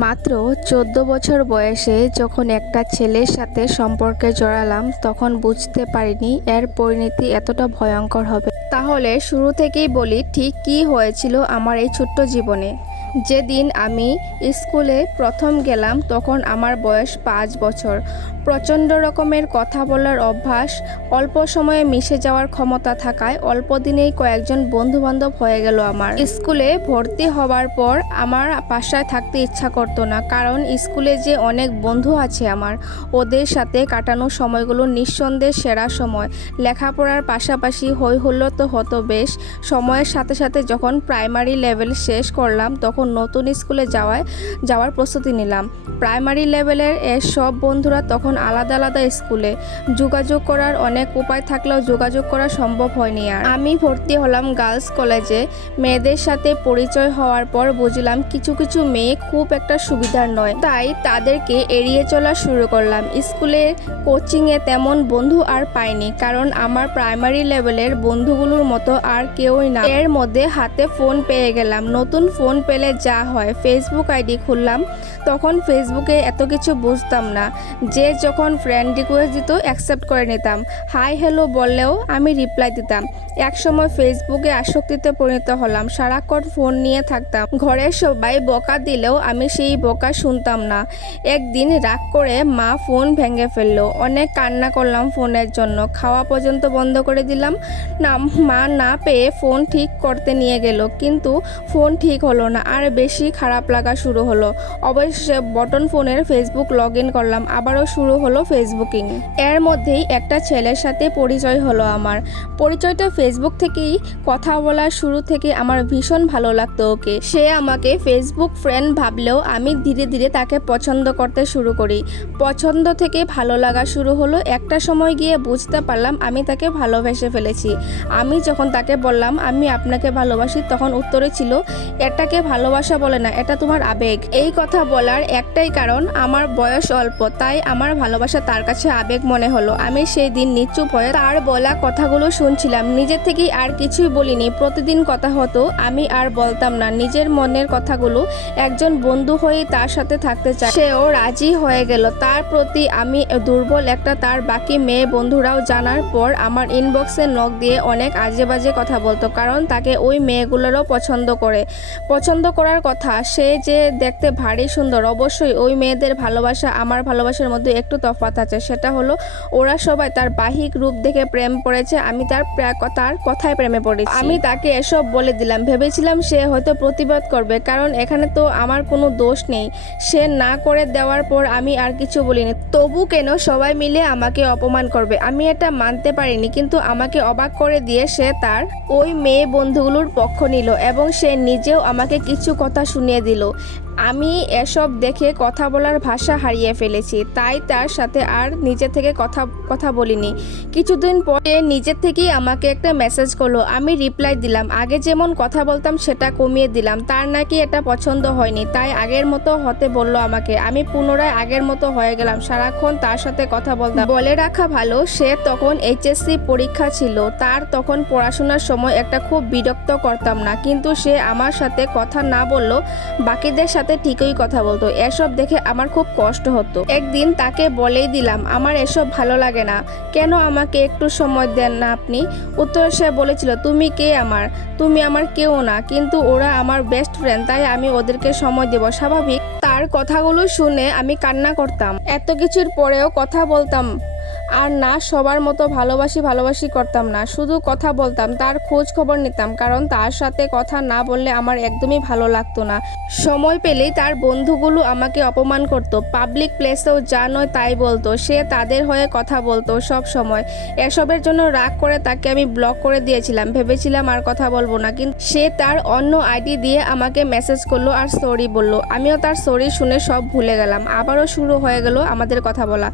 মাত্র ১৪ বছর বয়সে যখন একটা ছেলের সাথে সম্পর্কে জড়ালাম তখন বুঝতে পারিনি এর পরিণতি এতটা ভয়ঙ্কর হবে। তাহলে শুরু থেকেই বলি ঠিক কী হয়েছিল আমার এই ছোট্ট জীবনে। যেদিন আমি স্কুলে প্রথম গেলাম তখন আমার বয়স ৫ বছর। প্রচণ্ড রকমের কথা বলার অভ্যাস, অল্প সময়ে মিশে যাওয়ার ক্ষমতা থাকায় অল্প দিনেই কয়েকজন বন্ধুবান্ধব হয়ে গেল আমার। স্কুলে ভর্তি হওয়ার পর আমার বাসায় থাকতে ইচ্ছা করতো না, কারণ স্কুলে যে অনেক বন্ধু আছে আমার, ওদের সাথে কাটানো সময়গুলো নিঃসন্দেহে সেরা সময়। লেখাপড়ার পাশাপাশি হই হুল্লোড় তো হতো বেশ। সময়ের সাথে সাথে যখন প্রাইমারি লেভেল শেষ করলাম তখন নতুন স্কুলে যাওয়ার প্রস্তুতি নিলাম। প্রাইমারি লেভেলের সব বন্ধুরা তখন আলাদা আলাদা স্কুলে। যোগাযোগ করার অনেক উপায় থাকলেও যোগাযোগ করা সম্ভব হয়নি আর। আমি ভর্তি হলাম গার্লস কলেজে। মেয়েদের সাথে পরিচয় হওয়ার পর বুঝলাম কিছু কিছু মেয়ে খুব একটা সুবিধার নয়, তাই তাদেরকে এড়িয়ে চলা শুরু করলাম। স্কুলে কোচিংয়ে তেমন বন্ধু আর পাইনি, কারণ আমার প্রাইমারি লেভেলের বন্ধুগুলোর মতো আর কেউই না। এর মধ্যে হাতে ফোন পেয়ে গেলাম। নতুন ফোন পেলে যা হয়, ফেসবুক আইডি খুললাম। তখন ফেসবুকে এত কিছু বুঝতাম না। যে যখন ফ্রেন্ড রিকোয়েস্ট দিত অ্যাকসেপ্ট করে নিতাম, হাই হ্যালো বললেও আমি রিপ্লাই দিতাম। একসময় ফেসবুকে আসক্তিতে পরিণত হলাম, সারাক্ষণ ফোন নিয়ে থাকতাম। ঘরের সবাই বকা দিলেও আমি সেই বকা শুনতাম না। একদিন রাগ করে মা ফোন ভেঙে ফেললো। অনেক কান্না করলাম ফোনের জন্য, খাওয়া পর্যন্ত বন্ধ করে দিলাম। মা না পেয়ে ফোন ঠিক করতে নিয়ে গেল, কিন্তু ফোন ঠিক হলো না। আর বেশি খারাপ লাগা শুরু হলো। অবশেষে বটন ফোনের ফেসবুক লগ ইন করলাম, আবারও শুরু হলো ফেসবুকিং। এর মধ্যেই একটা ছেলের সাথে পরিচয় হলো আমার। পরিচয়টা ফেসবুক থেকেই। কথা বলার শুরু থেকে আমার ভীষণ ভালো লাগতো ওকে। সে আমাকে ফেসবুক ফ্রেন্ড ভাবলেও আমি ধীরে ধীরে তাকে পছন্দ করতে শুরু করি। পছন্দ থেকে ভালো লাগা শুরু হলো। একটা সময় গিয়ে বুঝতে পারলাম আমি তাকে ভালোবেসে ফেলেছি। আমি যখন তাকে বললাম আমি আপনাকে ভালোবাসি, তখন উত্তরে ছিল, এটাকে ভালোবাসা বলে না, এটা তোমার আবেগ। এই কথা বলার একটাই কারণ, আমার বয়স অল্প, তাই আমার ভালোবাসা তার কাছে আবেগ মনে হলো। আমি সেই দিন নিচুপ হয়ে তার বলা কথাগুলো শুনছিলাম, নিজের থেকেই আর কিছুই বলিনি। প্রতিদিন কথা হতো, আমি আর বলতাম না নিজের মনের কথাগুলো। একজন বন্ধু হয়ে তার সাথে থাকতে চাই, সেও রাজি হয়ে গেল। তার প্রতি আমি দুর্বল একটা, তার বাকি মেয়ে বন্ধুরাও জানার পর আমার ইনবক্সে নক দিয়ে অনেক আজে বাজে কথা বলতো, কারণ তাকে ওই মেয়েগুলোরও পছন্দ করার কথা। সে যে দেখতে ভারী সুন্দর। অবশ্যই ওই মেয়েদের ভালোবাসা আমার ভালোবাসার মধ্যে একটু তফাৎ আছে, সেটা হলো ওরা সবাই তার বাহ্যিক রূপ দেখে প্রেম পড়েছে, আমি তার কথায় প্রেমে পড়েছি। আমি তাকে এসব বলে দিলাম, ভেবেছিলাম সে হয়তো প্রতিবাদ করবে, কারণ এখানে তো আমার কোনো দোষ নেই। সে না করে দেওয়ার পর আমি আর কিছু বলিনি। তবু কেন সবাই মিলে আমাকে অপমান করবে, আমি এটা মানতে পারিনি। কিন্তু আমাকে অবাক করে দিয়ে সে তার ওই মেয়ে বন্ধুগুলোর পক্ষ নিল এবং সে নিজেও আমাকে কিছু কথা শুনিয়ে দিল। আমি এসব দেখে কথা বলার ভাষা হারিয়ে ফেলেছি, তাই তার সাথে আর নিজে থেকে কথা বলিনি। কিছুদিন পরে নিজের থেকেই আমাকে একটা মেসেজ করলো, আমি রিপ্লাই দিলাম। আগে যেমন কথা বলতাম সেটা কমিয়ে দিলাম। তার নাকি এটা পছন্দ হয়নি, তাই আগের মতো হতে বলল আমাকে। আমি পুনরায় আগের মতো হয়ে গেলাম, সারাক্ষণ তার সাথে কথা বলতাম। বলে রাখা ভালো, সে তখন এইচএসসি পরীক্ষা ছিল। তার তখন পড়াশোনার সময় একটা খুব বিরক্ত করতাম না, কিন্তু সে আমার সাথে কথা না বললেও বাকিদের সাথে ঠিকই কথা বলতো। এসব দেখে আমার খুব কষ্ট হতো। একদিন তাকে বলেই দিলাম, আমার এসব ভালো লাগে না, কেন আমাকে একটু সময় দেন না আপনি? উত্তরে সে বলেছিল, তুমি কে আমার? তুমি আমার কেউ না, কিন্তু ওরা আমার বেস্ট ফ্রেন্ড, তাই আমি ওদেরকে সময় দেব। স্বাভাবিক। তার কথাগুলো শুনে আমি কান্না করতাম। এত কিছুর পরেও কথা বলতাম আর না, সবার মতো ভালোবাসি করতাম না, শুধু কথা বলতাম, তার খোঁজ খবর নিতাম, কারণ তার সাথে কথা না বললে আমার একদমই ভালো লাগতো না। সময় পেলেই তার বন্ধুগুলো আমাকে অপমান করতো। পাবলিক প্লেসেও যা নয় তাই বলতো। সে তাদের হয়ে কথা বলতো সব সময়। এসবের জন্য রাগ করে তাকে আমি ব্লক করে দিয়েছিলাম। ভেবেছিলাম আর কথা বলবো না, কিন্তু সে তার অন্য আইডি দিয়ে আমাকে মেসেজ করলো আর সরি বলল। আমিও তার সরি শুনে সব ভুলে গেলাম। আবারও শুরু হয়ে গেল আমাদের কথা বলা।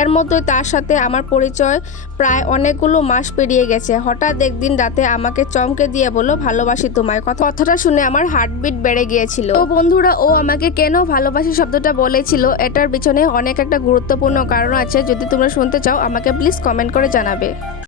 এর মধ্যে তার সাথে আমার পরিচয় প্রায় অনেকগুলো মাস পেরিয়ে গেছে। হঠাৎ একদিন রাতে আমাকে চমকে দিয়ে বলল, ভালোবাসি তোমায়। কথাটা শুনে আমার হার্টবিট বেড়ে গিয়েছিল। তো বন্ধুরা, ও আমাকে কেন ভালোবাসি শব্দটা বলেছিল, এটার পিছনে অনেক একটা গুরুত্বপূর্ণ কারণ আছে। যদি তোমরা শুনতে চাও আমাকে প্লিজ কমেন্ট করে জানাবে।